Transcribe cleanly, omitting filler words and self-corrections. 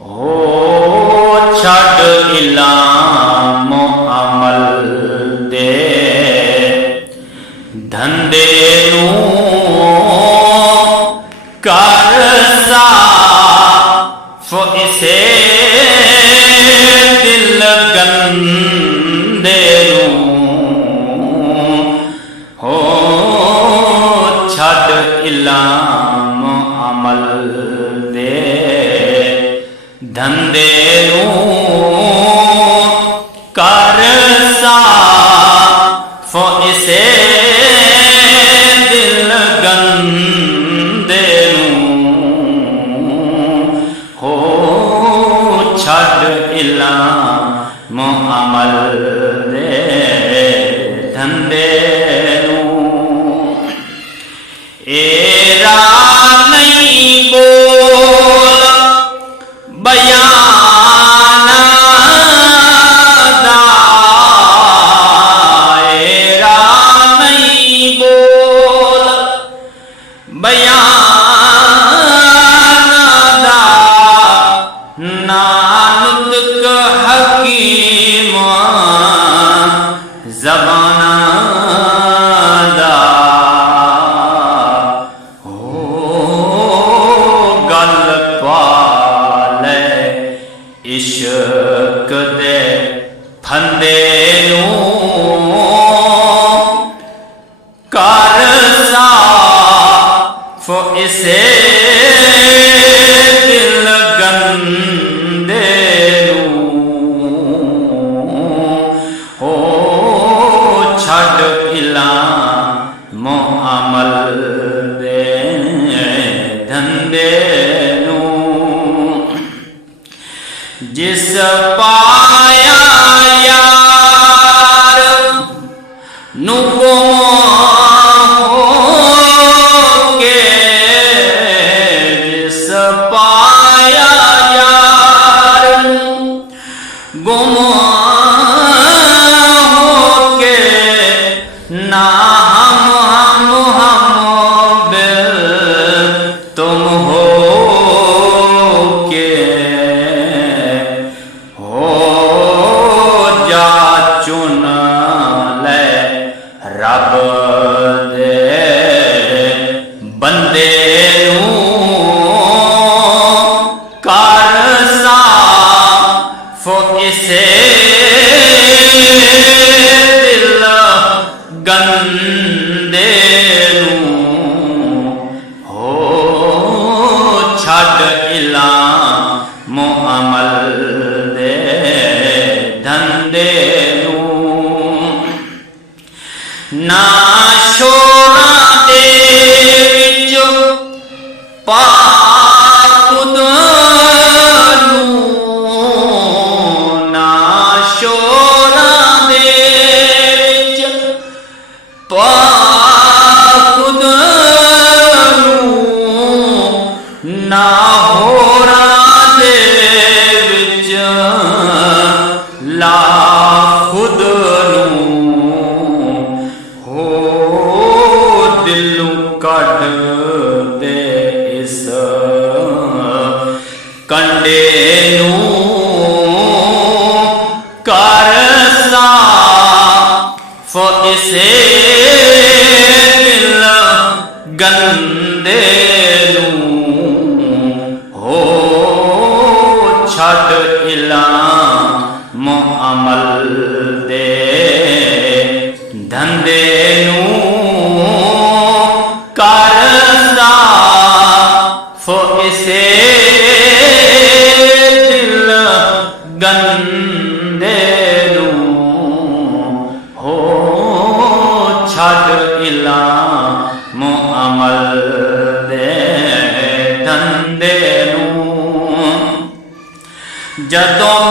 हो छड़ इलाम अमल दे धंधे नू कर साफ इसे दिल गंदे हो छड़ इलाम अमल दे धंधे कर साफ इसे दिल गंदे हो छड़ इलाम अमल दे धंधे एरा नहीं बोल बयान दा एरा नहीं बोल बयान दा नानुतक हकीम ज़बाना दा इश्क दे फंदे कर साफ इसे दिल गंदे हो छड़ इलाम अमल दे धंधे जिस पाया यार नु के जिस पाया यार गुम के ना हम बिल तुम हो रब दे बंदे कर साफ इसे दिल गंदे हो छड़ इलाम अमल दे धंधे ना शोरा दे विच पाखुद ना शोरा दे विच पाखुद ना होरा दे विच ला खुद कट दे इस कंडे कर साफ इसे दिल गंदे हो छड़ इलाम अमल दे धंधे कर साफ इसे दिल गंदे हो छड़ इलाम अमल दे धंधे जदों